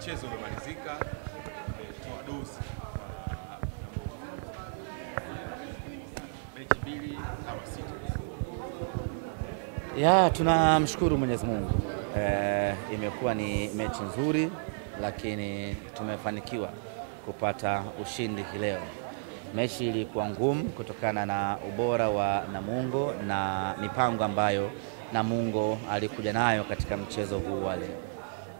mchezo umemalizika, umetoa dozi mechi 2 kama 6. Ya, tunamshukuru Mwenyezi Mungu. Imekuwa ni mechi nzuri, lakini tumefanikiwa kupata ushindi leo. Mechi ilikuwa ngumu kutokana na ubora wa Namungo na mipango ambayo Namungo alikuja nayo katika mchezo huu wa leo,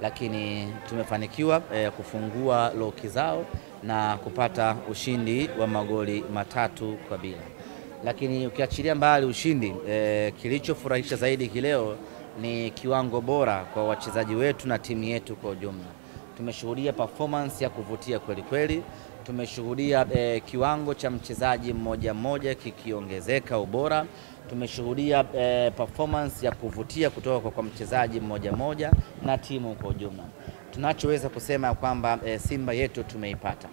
lakini tumefanikiwa kufungua loki zao na kupata ushindi wa magoli 3-0. Lakini ukiachilia mbali ushindi, kilichofurahisha zaidi leo ni kiwango bora kwa wachezaji wetu na timu yetu kwa ujumla. Tumeshuhudia performance ya kuvutia kweli kweli. Tumeshuhudia kiwango cha mchezaji mmoja mmoja kikiongezeka ubora. Tumeshuhudia performance ya kuvutia kutoka kwa mchezaji mmoja mmoja na timu kwa ujumla. Tunachoweza kusema kwamba Simba yetu tumeipata.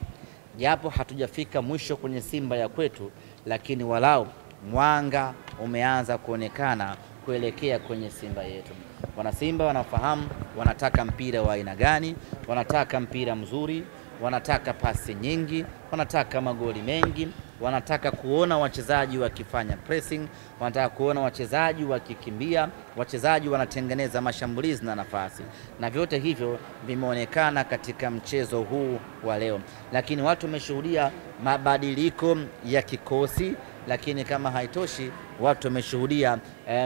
Japo hatujafika mwisho kwenye Simba ya kwetu, lakini walau mwanga umeanza kuonekana kuelekea kwenye Simba yetu. Wana Simba wanafahamu wanataka mpira wa aina gani, wanataka mpira mzuri, wanataka pasi nyingi, wanataka magoli mengi, wanataka kuona wachezaji wakifanya pressing, wanataka kuona wachezaji wakikimbia, wachezaji wanatengeneza mashambulizi na nafasi. Na vyote hivyo vimeonekana katika mchezo huu wa leo. Lakini watu wameshuhudia mabadiliko ya kikosi, lakini kama haitoshi, watu wameshuhudia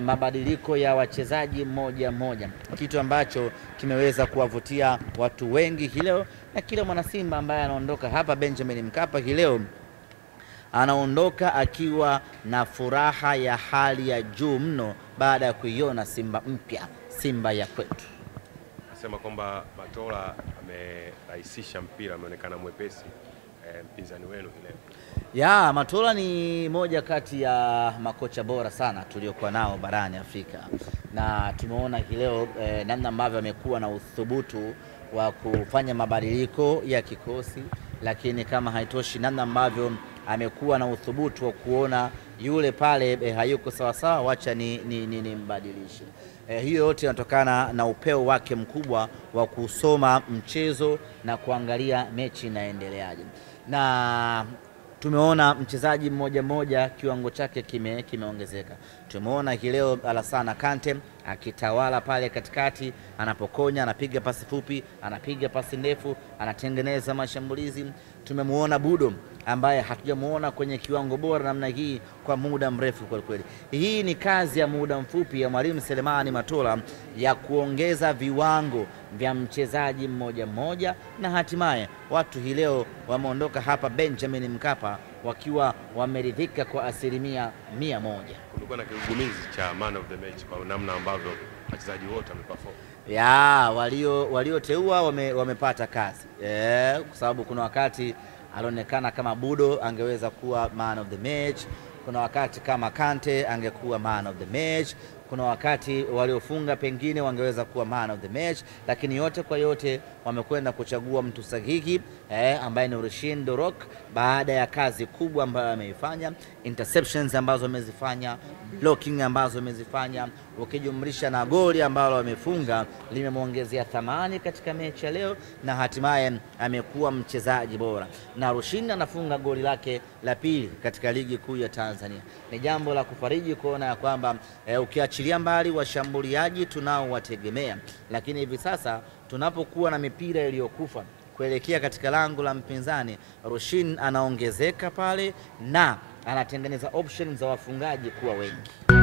mabadiliko ya wachezaji mmoja mmoja, kitu ambacho kimeweza kuwavutia watu wengi leo. Na kila mwana Simba ambaye anaondoka hapa Benjamin Mkapa leo anaondoka akiwa na furaha ya hali ya juu mno baada ya kuiona Simba mpya, Simba ya kwetu. Nasema kwamba Matola amerahisisha mpira, ameonekana mwepesi mpinzani wenu leo. Ya, Matola ni moja kati ya makocha bora sana tuliokuwa nao barani Afrika, na tumeona leo namna ambavyo amekuwa na uthubutu wa kufanya mabadiliko ya kikosi, lakini kama haitoshi, namna ambavyo amekuwa na uthubutu wa kuona yule pale hayuko sawa sawa, wacha ni mbadilishe. Hiyo yote inatokana na upeo wake mkubwa wa kusoma mchezo na kuangalia mechi inaendeleaje. Na tumeona mchezaji mmoja mmoja kiwango chake kimeongezeka. Tumeona leo Alassane Kante akitawala pale katikati, anapokonya, anapiga pasi fupi, anapiga pasi ndefu, anatengeneza mashambulizi. Tumemuona Budo ambaye hatujamuona kwenye kiwango bora namna hii kwa muda mrefu kwa kweli. Hii ni kazi ya muda mfupi ya Mwalimu Selemani Matola ya kuongeza viwango vya mchezaji mmoja mmoja, na hatimaye watu leo wameondoka hapa Benjamin Mkapa wakiwa wameridhika kwa 100%. Kulikuwa na kigugumizi cha man of the match kwa namna ambavyo wachezaji wote wameperform. Ya, walioteua wamepata kazi. Kwa sababu kuna wakati alionekana kama Budo angeweza kuwa man of the match, kuna wakati kama Kante angekuwa man of the match, kuna wakati waliofunga pengine wangeweza kuwa man of the match, lakini yote kwa yote wamekwenda kuchagua mtu sahihi ambaye ni Rushin De Reuck, baada ya kazi kubwa ambayo ameifanya, interceptions ambazo amezifanya, blocking ambazo amezifanya, ukijumlisha na goli ambalo amefunga, limemwongezea thamani katika mechi ya leo, na hatimaye amekuwa mchezaji bora. Na Rushin anafunga goli lake la pili katika ligi kuu ya Tanzania. Ni jambo la kufariji kuona ya kwamba ukiachilia mbali washambuliaji tunao wategemea, lakini hivi sasa tunapokuwa na mipira iliyokufa kuelekea katika lango la mpinzani, Rushin anaongezeka pale na anatengeneza options za wafungaji kuwa wengi.